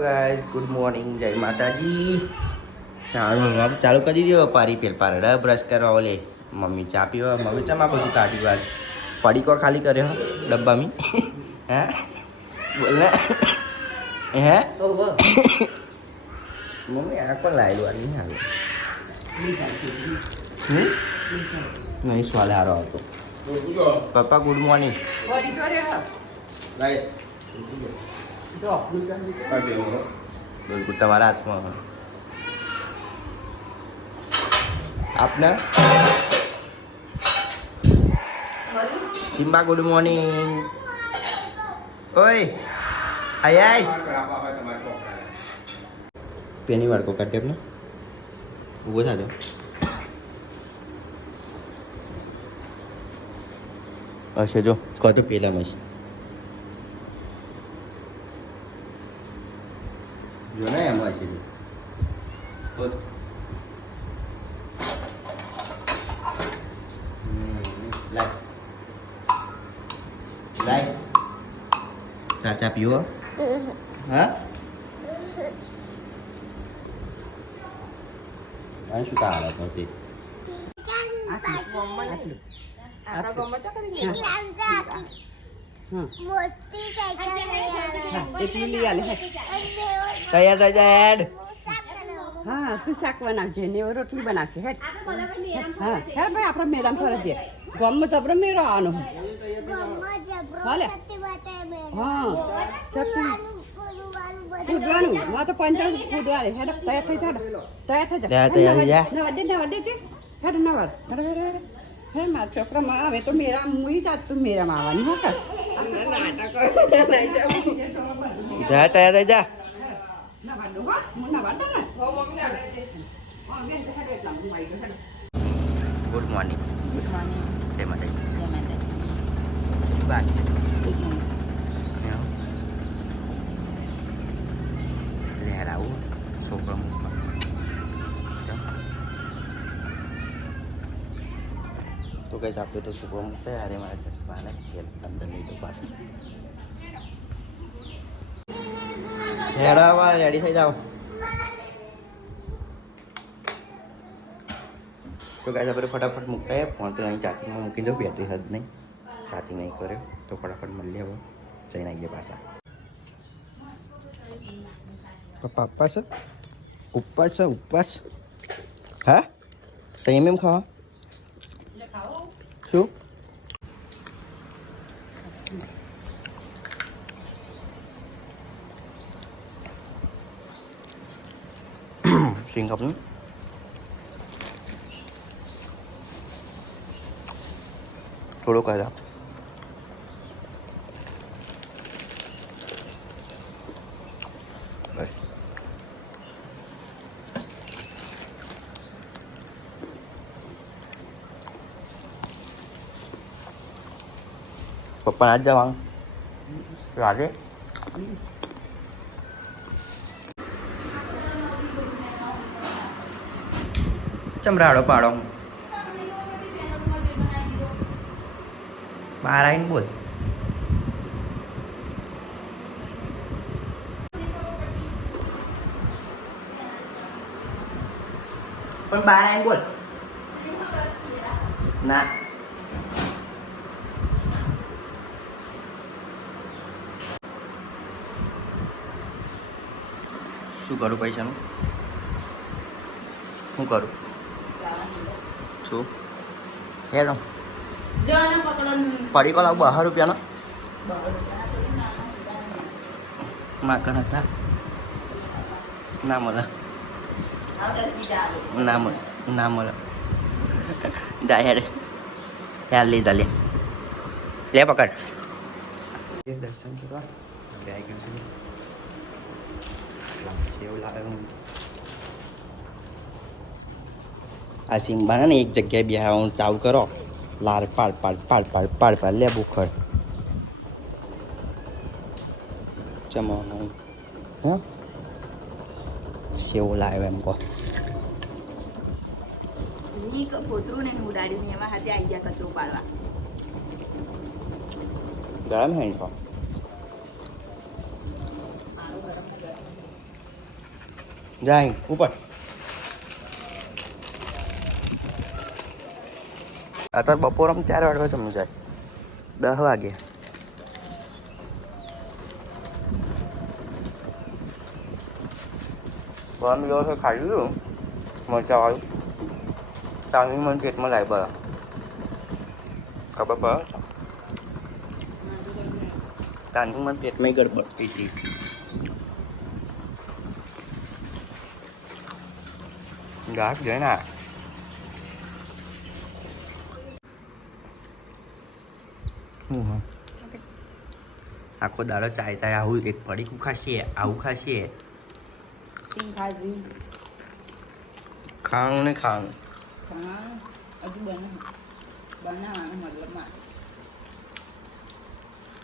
Guys good morning જય માતાજી. સારું વાત ચાલુ કરી દીધો પારી પેલ પારડ બ્રશ કરવા ઓલે મમ્મી ચા પીવા મમ્મી ચા માં બધું કાઢી વાત. પડીકો ખાલી કર્યો હો ડબ્બામી હે? બોલ ને હે? મમ્મી આ પણ લાવેલું આ નહીં આવે. નહીં સ્વાદ સારો આવતો. પપ્પા ગુડ મોર્નિંગ બિલકુલ, તમારા હાથમાં આપને? સિમ્બા ગુડ મોર્નિંગ ઓય આય આય પેની વાળકો કાઢે આપને ઊભો થાજો અચ્છા જો કહો તો પેલા મસ્ત જો ને એમાં છે જો બોલ. હમ, લાય લાય ચા ચા પીવો હા આ શું કાળા તો તે મોટી સાયકલ એટલું લઈ આલે હે. તૈયાર થઈ જાય હેડ હા તું બનાવજે ને રોટલી બનાવશે હેડ. હા હે ભાઈ આપણે મેદાન ફરજ છે ગામમાં તો આપણે મેળો આવવાનો હાલે. હા. શક્તિ કૂદવાનું માં તો પંચાવન કૂદવારે હેડ તૈયાર થઈ જાડ તૈયાર થઈ જાડ તૈયાર- થઈ જા. નવા દે નવા દે છે હેડ નવા. હેડ હેડ હેડ. હે છોકરા છોકરામાં આવે તો મેરા મુઈ જાત તું મેરામાં આવવાની હો કર જા તૈયાર થઈ જા. નવા દો હો. નવા દો ને હો મમ્મી હા બેન હેડ એટલા હું આવી ગયો હેડ ગુડ મોર્નિંગ ગુડ મોર્નિંગ જય માતાજી જય માતાજી બાય ગુડ મોર્નિંગ લેર આવું છોકરો મૂકવા તો કઈ આપતો તો છોકરો મૂકતા અરે મારા ચશ્માને ઘેર અંદર લઈ દો પાછળ હેડાવા રેડી થઈ જાઓ તો કાંઈ આપણે ફટાફટ મૂકતા આવ્યા ફોન તો અહીં ચાર્જિંગમાં મૂકી દો બેટરી હદ નહીં. ચાર્જિંગ નહીં કર્યો. તો ફટાફટ મળીએ હવે જઈને આવીએ પાછા. પપ્પા ઉપવાસ છે? ઉપવાસ છે, ઉપવાસ? હા? સંયમ એમ ખાવા? શું? સિંગ કપનું થોડુંક જ આપ બસ પપ્પા આજ જવાનું રાતે ચમરાડો પાડો. હું બહાર આવીને બોલ. પણ બહાર આવીને બોલ. ના. શું કરું પૈસાનું? શું કરું? શું? હેડો જો આને પકડો પડી કોલ બહાર રૂપિયાનો? માકન હતા ના મળે. ના મળે ના મળે. જા ત્યાં યાર લીધા લે. લે પકડ. દર્શન કરવા. હવે આવી ગયું છે. લાવ્યો હું આ સિમ્બાને ને એક જગ્યાએ બેહાવાનું ચાવ કરો. લાર પાડ પાડ પાડ પાડ પાડ પાડ લે બુખર. નહીં હા? સેવ લાવ્યો એમ કહો. પોતરું ને ઉડાડીને એમાં હાથે આવી ગયા કચરો પાડવા. ગરમ હે ગરમ જાય ઉપર. અત્યારે આમ ચાર વાગે જમવું જાય દસ વાગે. પરમ દિવસે ખાધું હતું મરચાવાળું તાંગી મને પેટમાં લાવી બરા. ખબર પડે? તાંગી મને પેટમાં ગડબડ થઈ હતી ગાંઠ જાય આ હું હા આખો દાડો ચાય ચાય આવું એક પડીકું ખાશીએ આવું ખાશીએ ખાણું ને ખાણું. બનાવવાનું મતલબમાં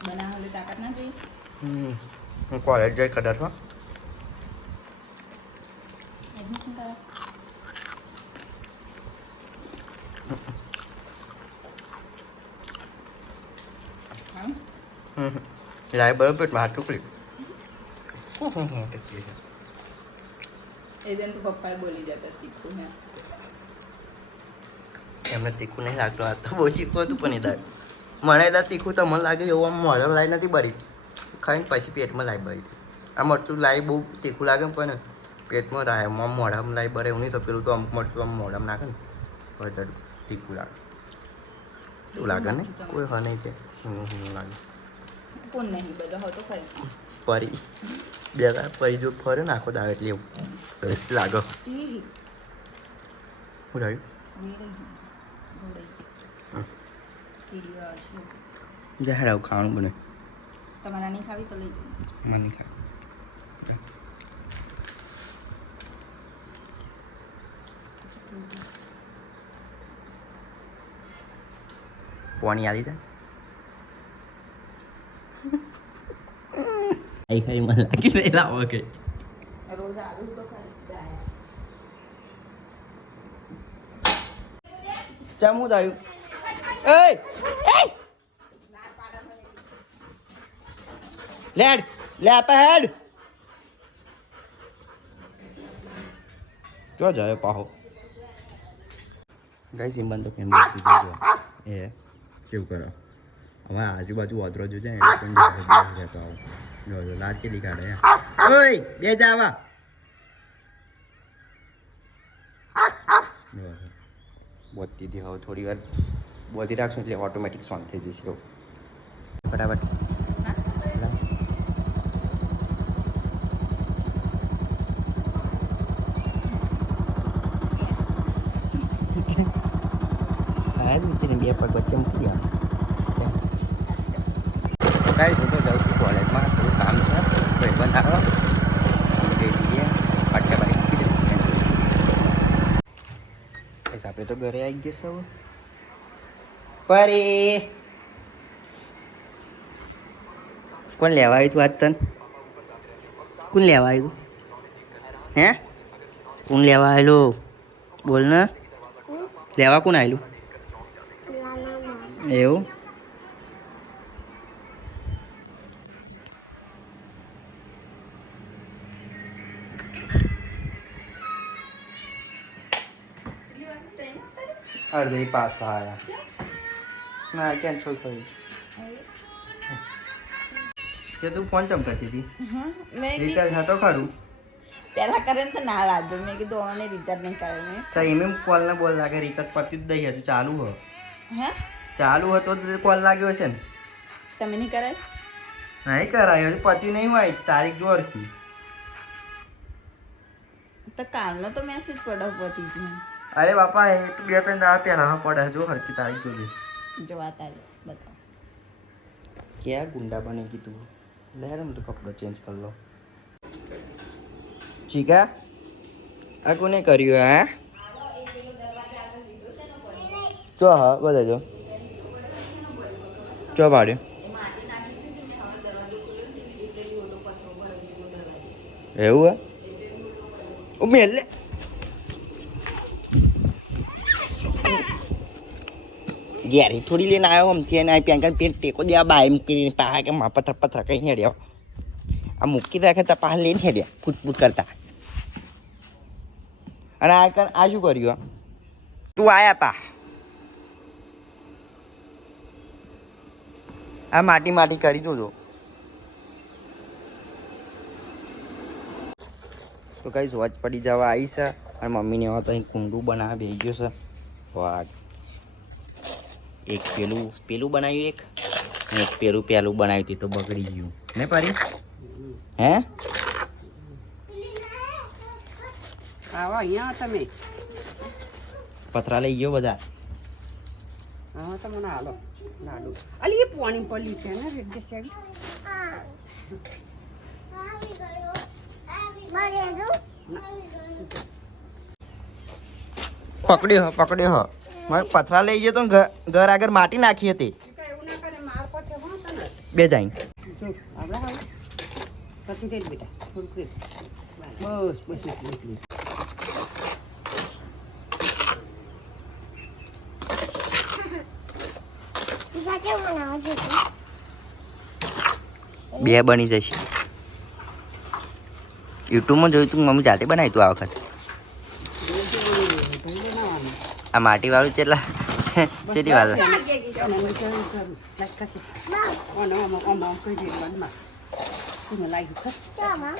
બનાવવાની તાકાત ના જોઈએ કોલેજ જાય કદાચ હો એડમિશન કરા હા હમ લાય બરોબર હાથ ટુકડી એ દિન તો પપ્પાએ બોલી જતા તીખું હે એમને તીખું નહીં લાગતું આ તો બહુ તીખું હતું પણ એ દાળ મને એ દાળ તીખું તો મને લાગે એવું આમ મોઢા લાઈ નથી બરી ખાઈને પછી પેટમાં લાઈ બરી આ મરચું લાઈ બહુ તીખું લાગે પણ પેટમાં રાય આમ મોઢામાં લાઈ બરે એવું નહીં તો પેલું તો અમુક મરચું આમ મોઢામાં નાખે ને તીખું લાગે એવું લાગે ને કોઈ હ નહીં હમ લાગે કોણ નહીં બધો હતો ખરી પરી બે પરી જો ફરે ને આખો દાવ એટલે એવું. લાગો. હું રહ્યું જાહેર આવું ખાવાનું બને. તમારા નહીં ખાવી તો લઈ જાઓ. મને ખાવી. પાણી આવી જાય આઈ ખાઈ મને લાગી નહીં લાવો કે ચમ થયું એ લેડ લે આપે હેડ ક્યાં જાય પાહો ગાઈ સિમ્બન તો કેમ એ કેવું કરો હવે આજુબાજુ વાદરો જો છે એટલે પણ રહેતો આવો જો જો લાજ કેટલી કાઢે ઓય બે જાવા બોલતી હતી હવે થોડી વાર બોલતી રાખશું એટલે ઓટોમેટિક સોન થઈ જશે એવું. બરાબર બે પગ વચ્ચે મૂકી દે કાંઈ હું તો જાઉં છું કોલેજમાં થોડું કામ છે ભાઈબંધ આપણે તો? ઘરે આવી ગયા સૌ પરી કોણ લેવા આવ્યું તું આજ તન કોણ લેવા આવ્યું હે કોણ લેવા આવેલું બોલ ને લેવા કોણ આવેલું એવું? અડધે પાછા આવ્યા ના કેન્સલ થયું કે તું ફોન ચમ કરતી હતી? રિચાર્જ હતો ખરું? પહેલા કરે તો ના લાગજો મેં કીધું ઓને રિચાર્જ નહીં કરે મેં તો એમ એમ કોલ ને બોલ લાગે રિચાર્જ પતી જ દઈ હતું ચાલુ હો. હે? ચાલુ હતો તો કોલ લાગ્યો છે ને. તમે નહીં કરાય? નહીં કરાયો પતિ નહીં હોય તારીખ જો હરખી તો કાલનો તો મેસેજ પડો પતી ગયો. અરે બાપા એ તો બે ત્રણ દાડા પહેલાનો પડે જો હરકી તારી જોજે. જોવા તારી બતાવો. ક્યાં ગુંડા બને કીધું લે હું તો કપડો ચેન્જ કરી લો. ચીકા આ કોને કર્યું હા ચો હા બધા જો. ચો પાડ્યો. એવું હે? ઓ મેલ લે થોડી લઈને આવ્યો અમથી એને પેન કાર્ડ પેન ટેકો દેવા બાય મૂકીને પાહા કે માં પથ્થર પથ્થર કઈ આ મૂકી રાખે તો પાહા લઈને હેડ્યા ફૂટ ફૂટ કરતા. અને આ કણ આ શું કર્યું તું આયા પા. આ માટી માટી કરી જોજો. તો કઈ સોચ પડી જવા આવી અને મમ્મીને હવે તો અહીં કુંડું બનાવવા બેસી ગયો છે. વાહ. એક પેલું પેલું બનાવ્યું એક? એક પેલું પેલું બનાવ્યું હતું તો બગડી ગયું ને પરી? હે? આવો અહીંયા તમે. પથરા લઈ ગયો બધા. હા તમને હાલો લાડુ. અલી એ પાણી પડી છે ને રેડ સાઈડ આવી ગયો આવી મારે જો પકડ્યો હ. પકડ્યો પથરા લઈ ગયો તો ને ઘર આગળ માટી નાખી હતી. બે જાય બે બની જશે. યુટ્યુબમાં જોયું તું મમ્મી જાતે બનાવી તું આ વખત? આ માટી વાળું કેટલા કેટલી વાર લાગે? ચામાં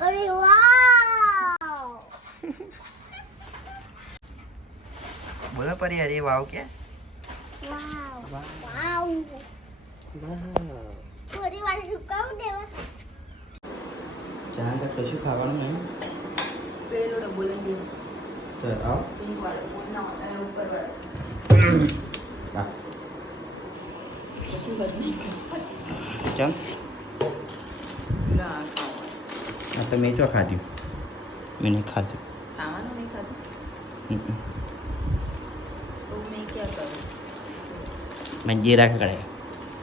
અરે વાવ બોલો પરી હરી વાવ કે? વાવ. વાવ. થોડી વાર સુકાવું દેવા ચા આગળ કશું ખાવાનું નહીં? પેલો ડબ્બો લઈ તો આવ પિંક વાળો વાળા ઉપર વાળો તો મેં ખાધ્યું મેં નહીં ખાધું. ખાવાનું નહીં ખાધું? હમ, હમ. તો મેં ક્યાં કરું મેં જીરા ખકડાય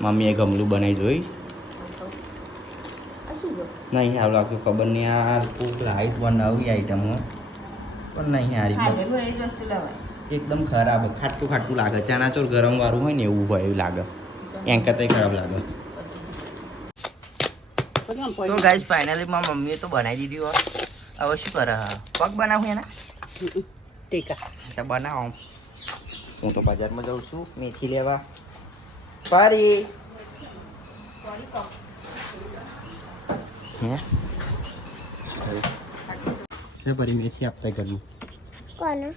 મમ્મીએ ગમલું બનાવી જોઈ. નહીં આવું લાગ્યું ખબર નહીં આ કોક લાઈટ નવી આઈટમ પણ નહીં હારી એકદમ ખરાબ ખાટું ખાટું લાગે. ચણાચોર ગરમ વાળું હોય ને એવું હોય એવું લાગે. એમ કરતાં ખરાબ લાગે. તો ગાઈસ ફાઇનલી મારી મમ્મીએ તો બનાવી દીધી હોય. હવે શું કરે? હા પગ બનાવું એના? ટીકા. બનાવો. હું તો બજારમાં જાઉં છું મેથી લેવા. પારી હે? પરી મેથી આપતા ઘરમાં. કોને?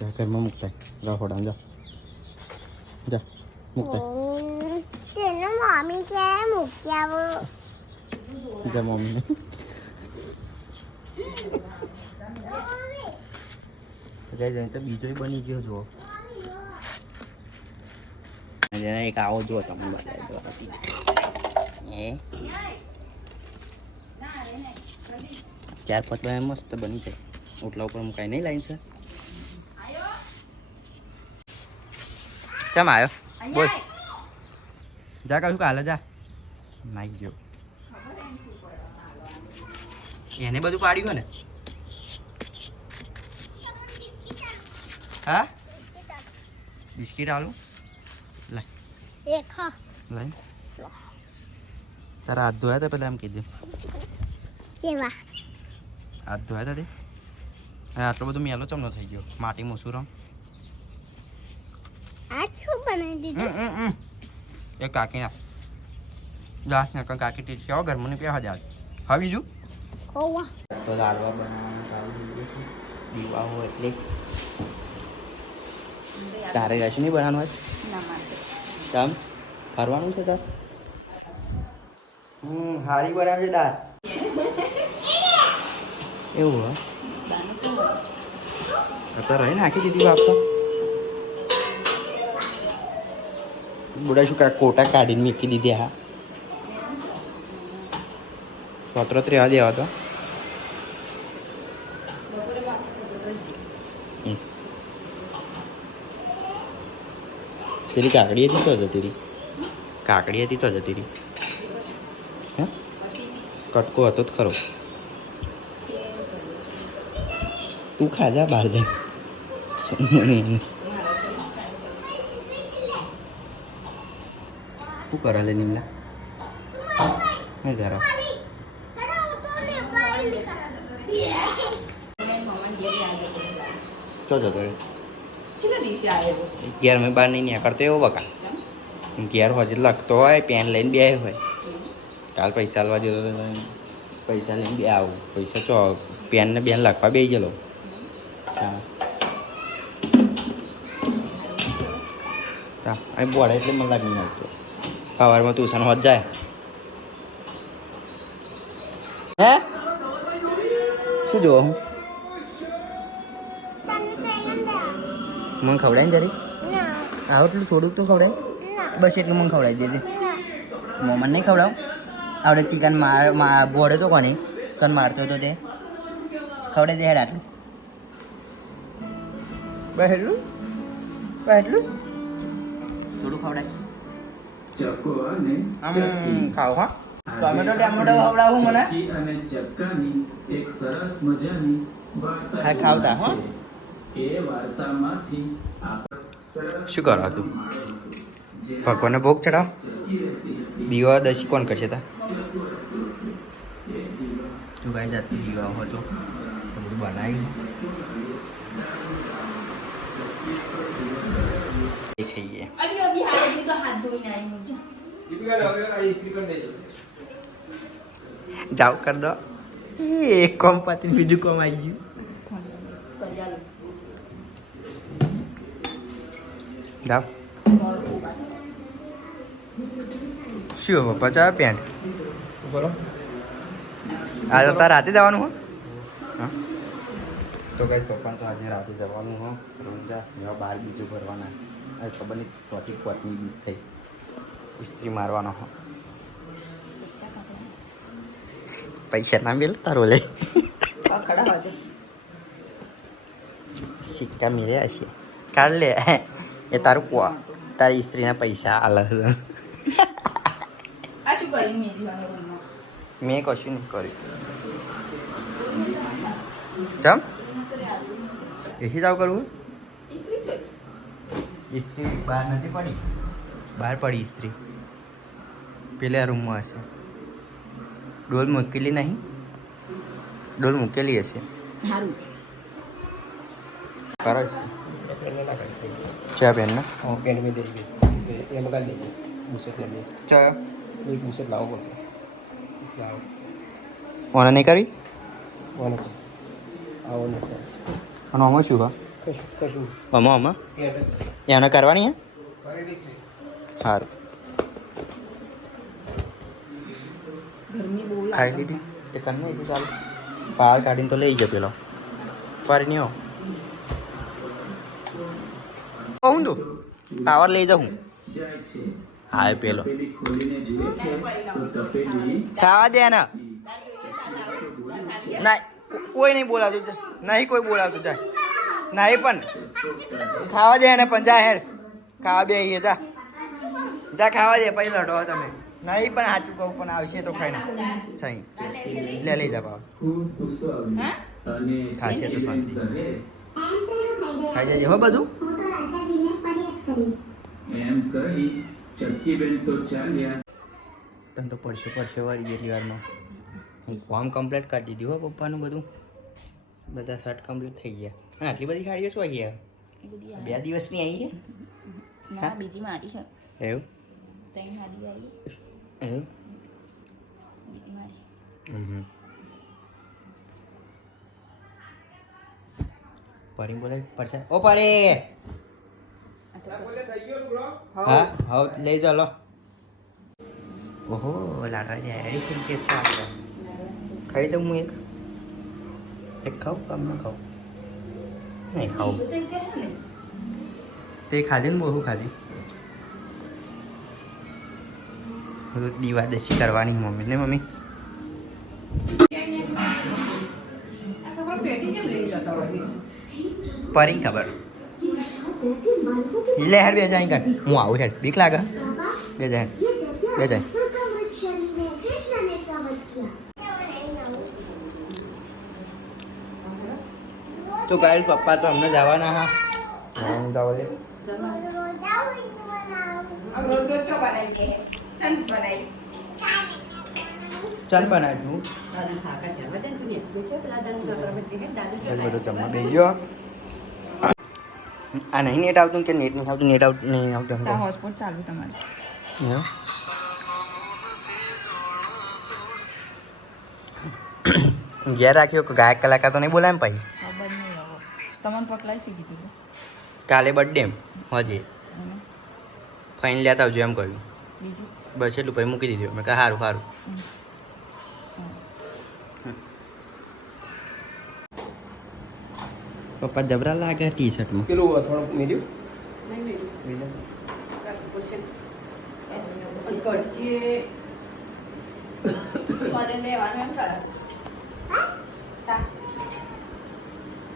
જા ઘરમાં મૂકતા. જા હોડા જા. જા મૂકતા. તેનો મમ્મી કે મૂકી આવો? જા મમ્મી જઈ તો બીજો બની ગયો જો એક આવો જો તમે બધા એ ચાર પાંચ વાર મસ્ત બની જાય. ઓટલા ઉપર મુકાય નહીં લાઈન છે. ચમ આવ્યો બોલ. જા કહ્યું કાલે જા. નાઈ ગયો. એને બધું પાડ્યું ને? હા? બિસ્કીટ આલું? લાઈ લાઈ તારા હાથ ધોયા હતા પેલા એમ કીધું. એવા હાથ ધોયા હતા હા આટલો બધો મેલો ચમનો થઈ ગયો. માટી મસૂરો આ શું બનાવી દીધું. એ કાકી ના. જા ને કાકી ટીચ કેવો ઘરમાં કેવા જા હા બીજું? તો લાડવા બનાવવાનું ચાલુ દીવા હોય એટલે. તારે કશું નહીં બનાવવાનું હોય? તમ ફરવાનું છે તાર? હમ હારી બનાવશે દાળ. એવું હા? અત્યારે રહી નાખી દીધી બાપ તો. બુડા શું કાંઈ કોટા કાઢીને મૂકી દીધી હા પત્રો રહેવા દેવા તો. તેરી કાકડી હતી તો જતી કાકડી હતી તો જતી રહી. હે? કટકો હતો જ ખરો. તું ખાજા બહાર જાય શું કરે લે નિમલા? હે જરા. મમ્મી ઘેર ચો જતો ઘેર મેં બહાર નહીં નીકળતો એવો બકા. ઘેર હોજે લખતો હોય પેન લઈને બે હોય. કાલ પૈસા આલવા જતો તો પૈસા લઈને બે આવું. પૈસા ચો પેન ને બેન લખવા બે ગયેલો. હા અહીં બોડે એટલે મને લાગી નહીં આવતો. સવારમાં ટ્યુશન હોત જાય. હે? શું જોવો હું? મને ખવડાય ને જરી? આવો એટલું થોડુંક તો ખવડાય? બસ એટલું મને ખવડાવી દેજે. મોમન નહીં ખવડાવ. આવડે ચિકન, માર બોડે તો કોની? કન મારતો તો તે. ખવડાવી દે હેડ આટલું. પહેલું બસ થોડું ખવડાય. આમ ખાવ હા. ટોમેટો ટેમોટો ખવડાવું મને. અને ચક્કાની એક સરસ મજાની વાર્તા હા, ખાવતા, હો. એ વાર્તામાંથી શું કરો તું? ભગવાનને ભોગ ચડાવ દીવા દશી કોણ કરશે તા? તું કાંઈ જાતની દીવા હતો? બધું બનાવ્યું. એ ખાઈએ અલી અભી હાથ તો હાથ ધોઈને આવી મુજે જાવ કર દો. એ એક કોમ પાતી બીજું કોમ આવી ગયું. જાવ. શું પપ્પા ચા પેન્ટ બોલો આજે તો તાર રાતે જવાનું હો. હા. તો કઈ પપ્પા તો આજે રાતે જવાનું હો. રમજા એવા બાર બીજું ભરવાના. આ ખબર નહીં ચોથી બીક થઈ. ઇસ્ત્રી મારવાનો હો. પૈસા ના મેલ તારો લે સિક્કા મેળ્યા હશે. કાઢ લે. એ તારું કો તારી ઇસ્ત્રીના પૈસા આલા છે મેં કશું નહીં કર્યું. કેમ? એસી જાવ કરવું? ઇસ્ત્રી બહાર નથી પડી? બહાર પડી ઇસ્ત્રી પેલા રૂમમાં હશે. ડોલ મૂકેલી નહીં? ડોલ મૂકેલી હશે. સારું ચા બેન ને બેન દઈ દઈએ એ મગાવી દઈએ. બુસેટ લઈ ચા. એક બુસેટ લાવો પડશે લાવો. ઓને નહીં આવો નહીં અને આમાં શું હા અમો અમો. એને કરવાની સારું ખાઈ લીધી? તે કરને એટલું ચાલુ. પાર કાઢીને તો લઈ ગયો પેલો. પારી નહીં કહું તું? પાવર લઈ જાઉં. હા એ પેલો. ખાવા દે ના કોઈ નહીં બોલાતું નહીં કોઈ બોલાતું જાય. નહીં પણ. ખાવા દે ને પણ જા હેડ. ખાવા બે જા. જા ખાવા દે પછી લડો તમે. નહીં પણ સાચું કહું પણ આવશે તો ખાઈ ના થઈ. લે લઈ જા અને ખાશે તો. ખાઈ જજે હો બધું? એમ કહી ચક્કીબેન તો ચાલ્યા. તને તો પડશે પડશે વાળી જેટલી વારમાં. હું ફોર્મ કમ્પ્લીટ કરી દીધું હો પપ્પાનું બધું. બધા શર્ટ કમ્પ્લીટ થઈ ગયા. આટલી બધી સાડીઓ શું આવી બધી બે દિવસની આવી છે? ના બીજી મારી છે. એવું? ત્રણ સાડી આવી. એવું? બીજી મારી પરી બોલે પડશે ઓ પરી! હા હા લઈ ચાલો ઓહો લાડવા જાય કેમ કે ખાઈ દઉં હું એક. એક ખાઉં કામ ના ખાઉં. નહીં બીજું તો ખાધી ને બહુ ખાધી. હવે દીવા દશી કરવાની મમ્મી ને મમ્મી. પરી ખબર. લે હેડ, બે જાય હું આવું હેડ, બીક લાગે. બે જાય બે જાય તો ગાઈડ પપ્પા તો અમને જવાના હા. અમદાવાદ. ચાલ બનાવ્યું જમવા બેસજો આ નહીં નેટ આવતું કે નેટ નહીં આવતું? નેટ આવતું નહીં આવતું હોટસ્પોટ ચાલુ તમારે. ઘેર રાખ્યો કે ગાયક કલાકાર તો નહીં બોલાય ને પછી? તમને પકલાઈ શી કીધું કાલે બર્થડે હજી. ફાઇન લેતા આવજો એમ કહ્યું. બીજું? બસ એટલું પછી મૂકી દીધું. મેં કહ્યું સારું સારું પપ્પા જબરા લાગે ટી શર્ટમાં પેલું થોડુંક મીડિયું નહીં નહીં રાખવું પડશે અને કરચીએ મને લેવાનું એમ કરે ચા ચા મળે કરાય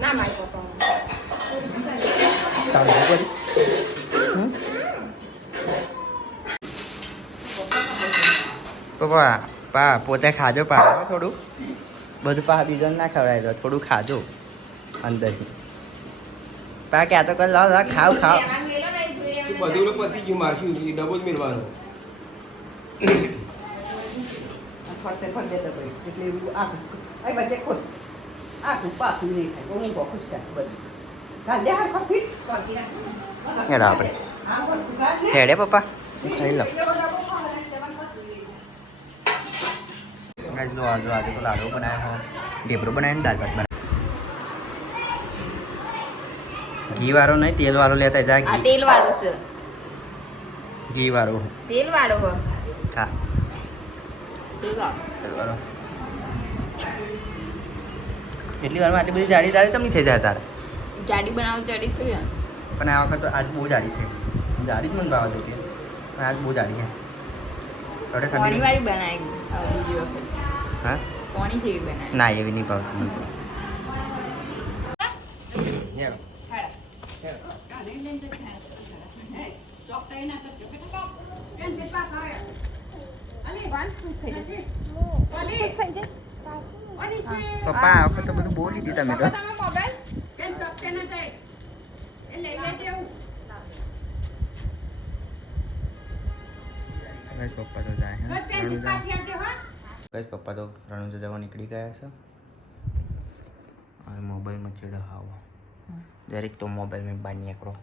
ના મારી પપ્પા, પા, પોતે ખાજો પા થોડું. બધું પા બીજો ના ખવડાય તો થોડું ખાજો અંદરથી. પા ક્યાં તો કર લો ખાવ ખાવ બધું પતી ગયું, મારશું ડબલ ડબો જ મેળવાનો. ફરતે ફરતે તો ભાઈ એટલે એવું આખું અહીં બધે ખોટ આખું પાછું નહીં થાય. હું બહુ થાય. બધું કાલે હાર ફીટ હેડો આપણે. આ બધું કાલે હેડે પપ્પા. ખાઈ લો. ગાઈસ આજે આજે તો લાડુ બનાવ્યો ઢેબરો બનાવીને દાળ ભાત બનાવ્યો ઘી વાળો નહીં તેલ વાળો લેતા જા આ ઘી. તેલ વાળો છે. ઘી વાળો. તેલ વાળો હો ખા તેલ વાળો તેલ વાળો એટલી વારમાં આટલી બધી જાડી દાળ તમને થઈ જાય તારે? જાડી બનાવો જાડી તો યાર. પણ આ વખત તો આજ બહુ જાડી છે જાડી જ મને ભાવ જોતી પણ આજ બહુ જાડી છે. થોડે પોણી ઠંડી વાળી બનાવી હવે બીજી વખત. હા? પોણી જેવી બનાવી ના એવી નહીં ભાવતી. મને તો. પપ્પા આ વખત તો બધું બહુ લીધી તમે તો. પપ્પા તો જાય પપ્પા તો રણુજા જવા નીકળી ગયા છે. અને મોબાઈલમાં ચીડ આવો દરેક તો મોબાઈલમાં બહાર નીકળો.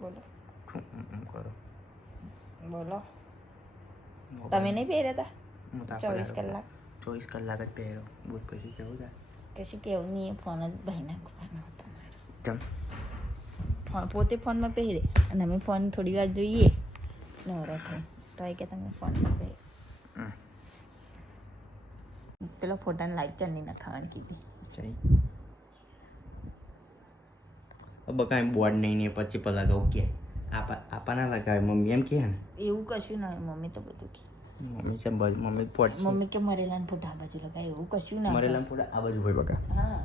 બોલો. કરો? બોલો. તમે નહીં પહેર્યા હતા ચોવીસ કલાક ચોવીસ કલાક જ પહેર્યો બુટ પછી કેવું થાય કશું કેવું નહીં ફોન જ ભાઈ નાખવાનો હતો ફોન પોતે ફોનમાં પહેરે અને અમે ફોન થોડી વાર જોઈએ નવરા થઈ તો એ કે તમે ફોનમાં પહેરે. પેલો ફોટાને લાઈટ ચન્ની નખાવાની કીધી હવે કાંઈ બોર્ડ નહીં ને પછી પર લગાવું કે આપા આપા ના લગાવે મમ્મી એમ કહે ને? એવું કશું ના મમ્મી તો બધું કે. મમ્મી છે મમ્મી પોટ મમ્મી કે મરેલાન ફોટા આ બાજુ લગાય. એવું કશું ના મરેલાન મરેલા ફોટા આ બાજુ હોય બકા. હા.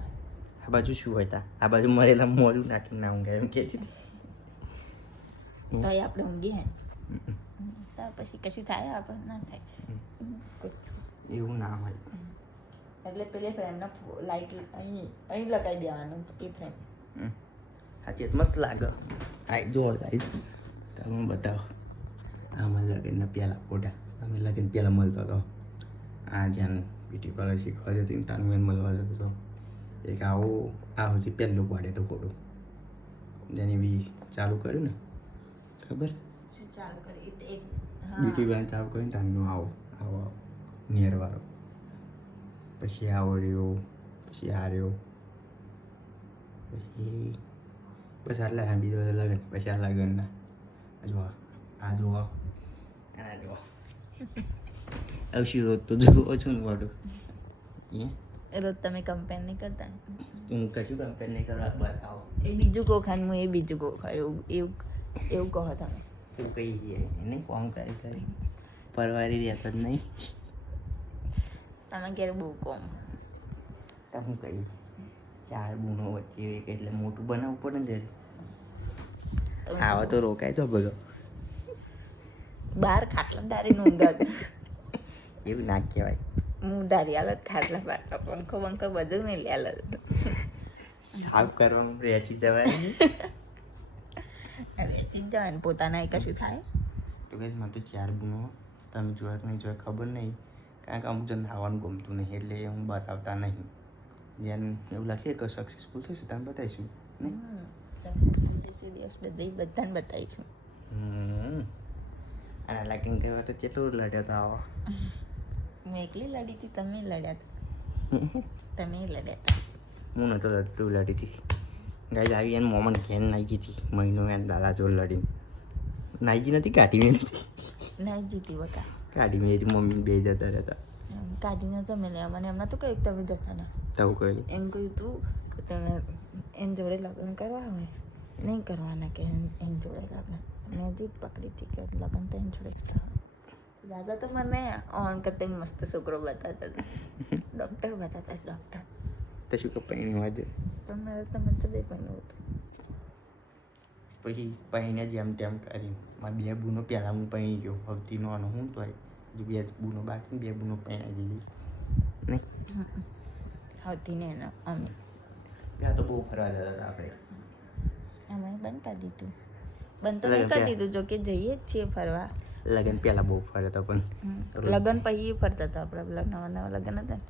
આ બાજુ શું હોય તા? આ બાજુ મરેલા મોડું નાખીને ના ઊંઘાય એમ કે છે તો આપણે ઊંઘી હે ને. તો પછી કશું થાય આપણે ના થાય. એવું ના હોય. એટલે પેલે ફ્રેમના લાઈટ અહીં અહીં લગાવી દેવાનું એ ફ્રેમ. સાચી મસ્ત લાગે. આ જો ગાઈસ તમે બતાવો. આમાં લગનના પહેલા ફોટા અમે લગન પહેલાં મળતો હતો આ જ્યાં બ્યુટી પાર્લર શીખવા જતી ને તાનું એમ મળવા જતો હતો એક આવો આ સુધી પહેલું પાડે તો ફોટો જેની બી ચાલુ કર્યું ને. ખબર? બ્યુટી પાર્લર ચાલુ કરીને તાનું આવો આવો નિયરવાળો પછી આવો રહ્યો પછી આ રહ્યો. પછી બસ આટલા બીજો લગન પછી આ લગનના આ આ જુઓ આ જુઓ આવશું રોજ તો જુઓ છું ને એ રોજ તમે કમ્પેર નહીં કરતા? હું કશું કમ્પેર નહીં કરવા બતાવો એ બીજું કોખાન હું એ બીજું કોખા એવું એવું એવું કહો તમે એવું કહી દઈએ એને કોમ કરી કરી પરવારી રહેતો જ નહીં તમે ક્યારે બહુ કોમ તમે કહી ચાર બૂનો વચ્ચે એક એટલે મોટું બનાવવું પડે ને આવા તો રોકાય તો બધો બહાર ખાટલા ડારીને ઊંઘા એવું ના કહેવાય. હું ડારી હાલત ખાટલા બાટલા પંખો બંખો બધું લે હાલત સાફ કરવાનું રેચી જવાય રેચી જવાય પોતાના કશું થાય? તો કઈ મને તો ચાર ગુનો. તમે જોયા કે નહીં જોયા ખબર નહીં. કારણ કે અમુક જણ આવવાનું ગમતું નહીં એટલે હું બતાવતા નહીં. જેમ એવું લાગશે કે સક્સેસફુલ થશે તમે બતાવીશું નહીં? દિવસે દિવસ બધી બધાને બતાવીશું છું. અને લાગીને કરવા તો કેટલું લડ્યા હતા આવો. હું એકલી લડી હતી તમે લડ્યા હતા. તમે લડ્યા હતા. હું નતો લડતું લડી હતી. ગાઈ આવી એને મોમન ઘેર નાઈ હતી. મહિનો એને દાદા જોડ લડીને. નાઈ ગઈ નથી કાઢી મેં નાઈ નહીં જીતી વકા કાઢી મેં મમ્મી બે જતા રહેતા. કાઢીને તમે લેવા મને એમના તો કહ્યું તમે જતા ના તો કહ્યું? એમ કહ્યું તું કે તમે એમ જોડે લગ્ન કરવા હોય નહીં કરવાના કે એની જોડે લગ્ન મેં જીત પકડી હતી કે લગ્ન તો એમ જોડે કરવા દાદા તો મને ઓન કરતે મસ્ત છોકરો બતાવતા હતા ડૉક્ટર બતાવતા ડૉક્ટર તો શું કે પૈણી વાજે પણ મારે તમે તો બે પણ હતું પછી પૈણે જેમ તેમ કરી મારા બે બૂનો પહેલાં હું પૈણી ગયો સૌથી નાનો હું તો હજુ બે બૂનો બાકી બે બૂનો પૈણાઈ દીધી નહીં આવતી ને એના અમે ત્યાં તો બહુ ફરવા જતા હતા આપણે અમે બંધ કરી દીધું. બંધ તો નહીં કરી દીધું જો કે જઈએ જ છીએ ફરવા. લગ્ન પહેલાં બહુ ફર્યો તો પણ. લગ્ન પછી ફરતા હતા આપણે લગ્ન નવા નવા લગ્ન હતા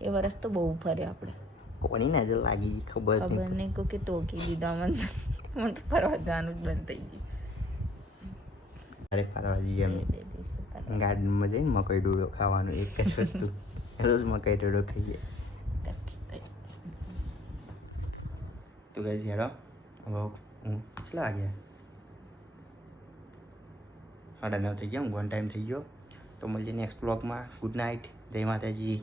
એ વર્ષ તો બહુ ફર્યા આપણે. કોની નજર લાગી ખબર ખબર નહીં કોઈ કે ટોકી દીધા મને. મને તો ફરવા જવાનું જ બંધ થઈ ગયું. અરે ફરવા જઈએ અમે. ગાર્ડનમાં જઈને મકાઈ ડોડો ખાવાનું એક જ વસ્તુ. રોજ મકાઈ ડોડો ખાઈએ. તો ગઈ હેડો હવે કેટલા વાગ્યા સાડા નવ થઈ ગયા ઊંઘવાનો ટાઈમ થઈ ગયો તો મળીએ નેક્સ્ટ બ્લોગમાં ગુડ નાઇટ જય માતાજી